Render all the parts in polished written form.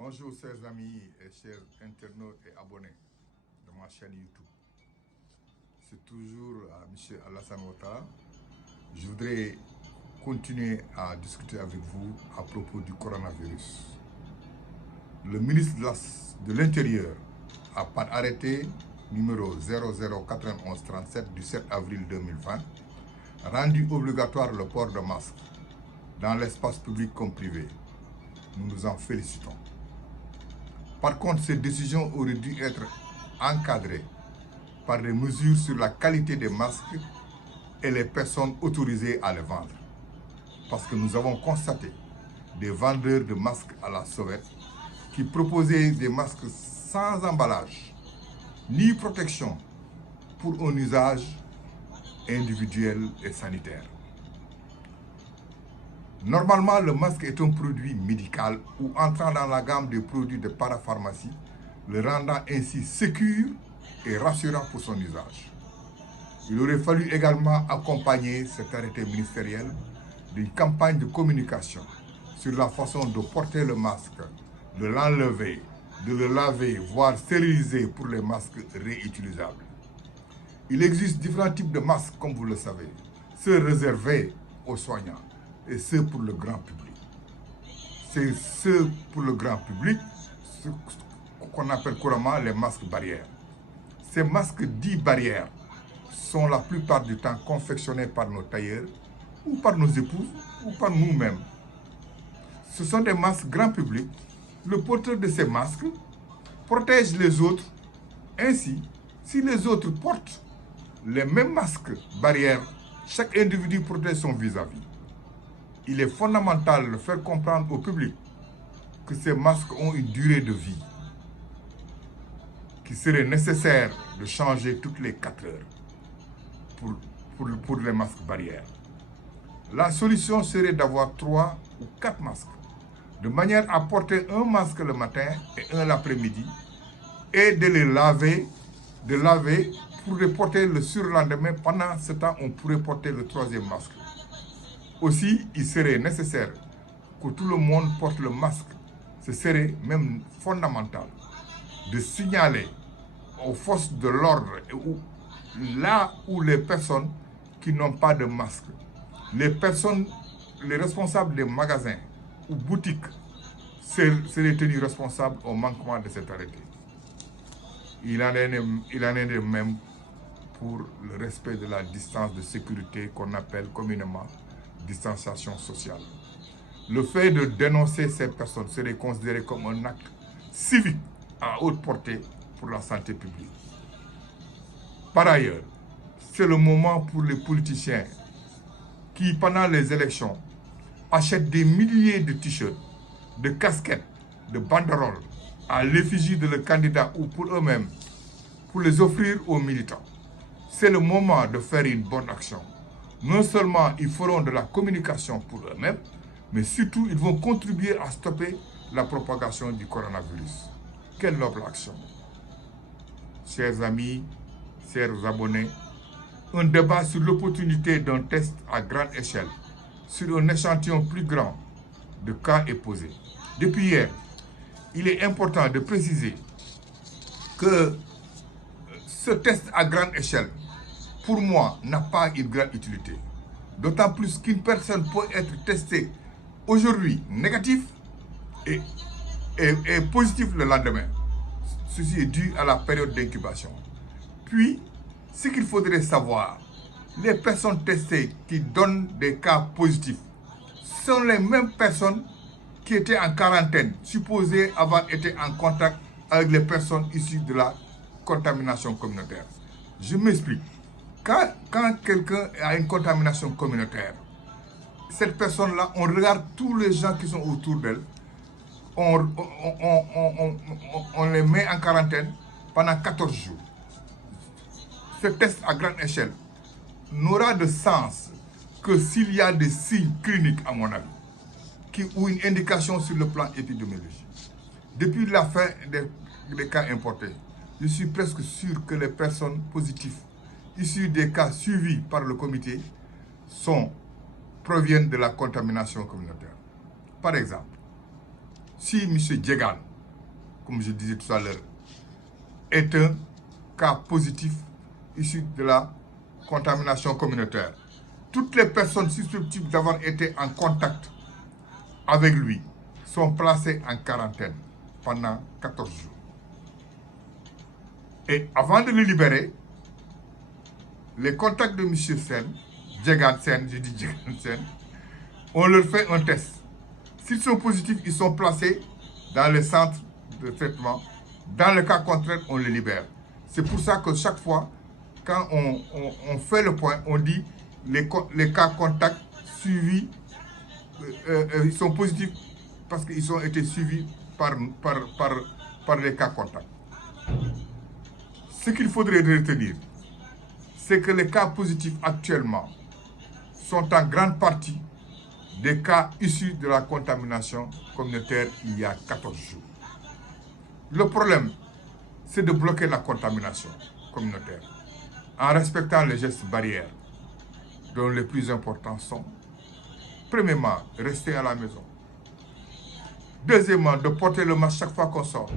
Bonjour chers amis et chers internautes et abonnés de ma chaîne YouTube. C'est toujours M. Alassane Ouattara. Je voudrais continuer à discuter avec vous à propos du coronavirus. Le ministre de l'Intérieur a par arrêté numéro 009137 du 7 avril 2020 rendu obligatoire le port de masque dans l'espace public comme privé. Nous nous en félicitons. Par contre, cette décision aurait dû être encadrée par des mesures sur la qualité des masques et les personnes autorisées à les vendre. Parce que nous avons constaté des vendeurs de masques à la sauvette qui proposaient des masques sans emballage ni protection pour un usage individuel et sanitaire. Normalement, le masque est un produit médical ou entrant dans la gamme des produits de parapharmacie, le rendant ainsi sécure et rassurant pour son usage. Il aurait fallu également accompagner cet arrêté ministériel d'une campagne de communication sur la façon de porter le masque, de l'enlever, de le laver, voire stériliser pour les masques réutilisables. Il existe différents types de masques, comme vous le savez, ceux réservés aux soignants et ceux pour le grand public. C'est ceux pour le grand public, ce qu'on appelle couramment les masques barrières. Ces masques dits barrières sont la plupart du temps confectionnés par nos tailleurs, ou par nos épouses, ou par nous-mêmes. Ce sont des masques grand public. Le porteur de ces masques protège les autres. Ainsi, si les autres portent les mêmes masques barrières, chaque individu protège son vis-à-vis. Il est fondamental de faire comprendre au public que ces masques ont une durée de vie, qu'il serait nécessaire de changer toutes les 4 heures pour les masques barrières. La solution serait d'avoir 3 ou 4 masques, de manière à porter un masque le matin et un l'après-midi, et de les laver, pour les porter le surlendemain. Pendant ce temps, on pourrait porter le 3e masque. Aussi, il serait nécessaire que tout le monde porte le masque. Ce serait même fondamental de signaler aux forces de l'ordre là où les personnes qui n'ont pas de masque, les responsables des magasins ou boutiques seraient tenus responsables au manquement de cet arrêté. Il en est de même pour le respect de la distance de sécurité qu'on appelle communément distanciation sociale. Le fait de dénoncer ces personnes serait considéré comme un acte civique à haute portée pour la santé publique. Par ailleurs, c'est le moment pour les politiciens qui, pendant les élections, achètent des milliers de t-shirts, de casquettes, de banderoles à l'effigie de leur candidat ou pour eux-mêmes, pour les offrir aux militants. C'est le moment de faire une bonne action. Non seulement ils feront de la communication pour eux-mêmes, mais surtout ils vont contribuer à stopper la propagation du coronavirus. Quelle noble action! Chers amis, chers abonnés, un débat sur l'opportunité d'un test à grande échelle, sur un échantillon plus grand de cas est posé. Depuis hier, il est important de préciser que ce test à grande échelle, pour moi, n'a pas une grande utilité. D'autant plus qu'une personne peut être testée aujourd'hui négatif et positif le lendemain. Ceci est dû à la période d'incubation. Puis, ce qu'il faudrait savoir, les personnes testées qui donnent des cas positifs sont les mêmes personnes qui étaient en quarantaine, supposées avoir été en contact avec les personnes issues de la contamination communautaire. Je m'explique. Quand quelqu'un a une contamination communautaire, cette personne-là, on regarde tous les gens qui sont autour d'elle, on les met en quarantaine pendant 14 jours. Ce test à grande échelle n'aura de sens que s'il y a des signes cliniques, à mon avis, ou une indication sur le plan épidémiologique. Depuis la fin des cas importés, je suis presque sûr que les personnes positives issus des cas suivis par le comité proviennent de la contamination communautaire. Par exemple, si M. Djegan comme je disais tout à l'heure, est un cas positif issu de la contamination communautaire. Toutes les personnes susceptibles d'avoir été en contact avec lui sont placées en quarantaine pendant 14 jours. Et avant de le libérer, les contacts de M. Sen, Djegan Sen, je dis Djegan Sen, on leur fait un test. S'ils sont positifs, ils sont placés dans les centres de traitement. Dans le cas contraire, on les libère. C'est pour ça que chaque fois, quand on fait le point, on dit les cas contacts suivis, ils sont positifs parce qu'ils ont été suivis par les cas contacts. Ce qu'il faudrait retenir, c'est que les cas positifs actuellement sont en grande partie des cas issus de la contamination communautaire il y a 14 jours. Le problème, c'est de bloquer la contamination communautaire en respectant les gestes barrières, dont les plus importants sont, premièrement, rester à la maison. Deuxièmement, de porter le masque chaque fois qu'on sort.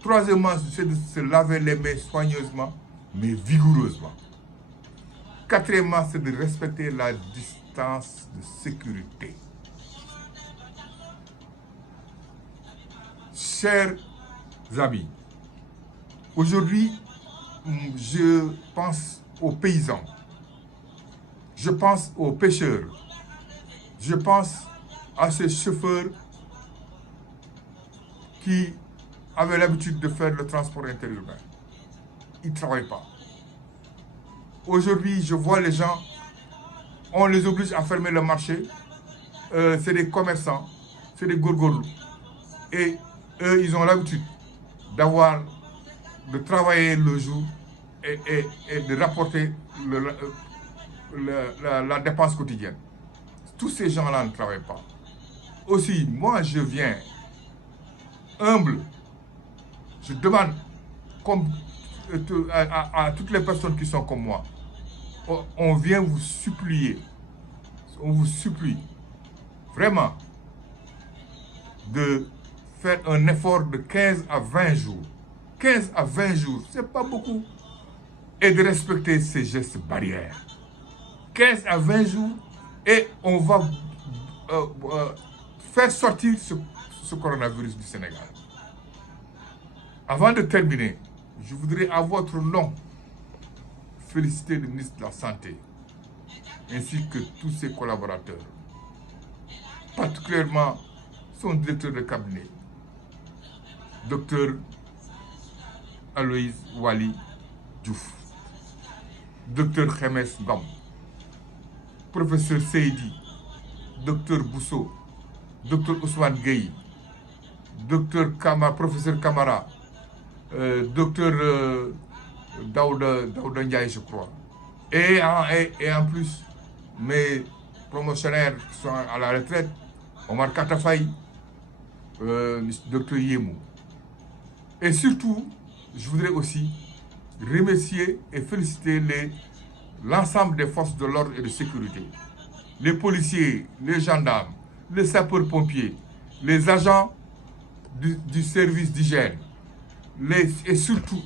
Troisièmement, c'est de se laver les mains soigneusement, mais vigoureusement. Quatrièmement, c'est de respecter la distance de sécurité. Chers amis, aujourd'hui, je pense aux paysans, je pense aux pêcheurs, je pense à ces chauffeurs qui avaient l'habitude de faire le transport interurbain. Ils ne travaillent pas. Aujourd'hui, je vois les gens, on les oblige à fermer le marché. C'est des commerçants, c'est des gorgorous. Et eux, ils ont l'habitude de travailler le jour et de rapporter la dépense quotidienne. Tous ces gens-là ne travaillent pas. Aussi, moi, je viens humble. Je demande à toutes les personnes qui sont comme moi, on vient vous supplier, on vous supplie vraiment de faire un effort de 15 à 20 jours. 15 à 20 jours, ce n'est pas beaucoup. Et de respecter ces gestes barrières. 15 à 20 jours et on va faire sortir ce coronavirus du Sénégal. Avant de terminer, je voudrais à votre nom féliciter le ministre de la Santé ainsi que tous ses collaborateurs, particulièrement son directeur de cabinet, Dr Aloïse Wali Diouf, Dr Khemes Ngom, Professeur Seydi, Dr Bousso, Dr Ousmane Gueye, Dr Kamara, Professeur Kamara, Dr Daouda Ndiaye, je crois. Et en plus, mes promotionnaires qui sont à la retraite, Omar Katafay, Dr Yemou. Et surtout, je voudrais aussi remercier et féliciter l'ensemble des forces de l'ordre et de sécurité. Les policiers, les gendarmes, les sapeurs-pompiers, les agents du service d'hygiène, et surtout,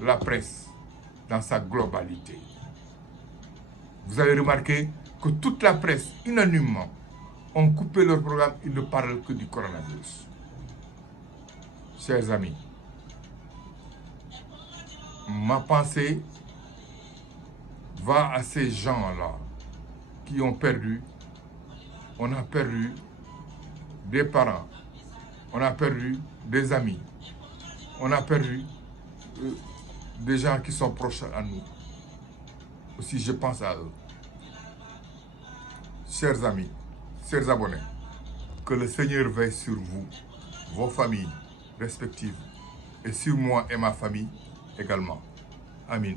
la presse dans sa globalité. Vous avez remarqué que toute la presse, unanimement, ont coupé leur programme, ils ne parlent que du coronavirus. Chers amis, ma pensée va à ces gens-là qui ont perdu. On a perdu des parents, on a perdu des amis, on a perdu des gens qui sont proches à nous. Aussi, je pense à eux. Chers amis, chers abonnés, que le Seigneur veille sur vous, vos familles respectives, et sur moi et ma famille également. Amen.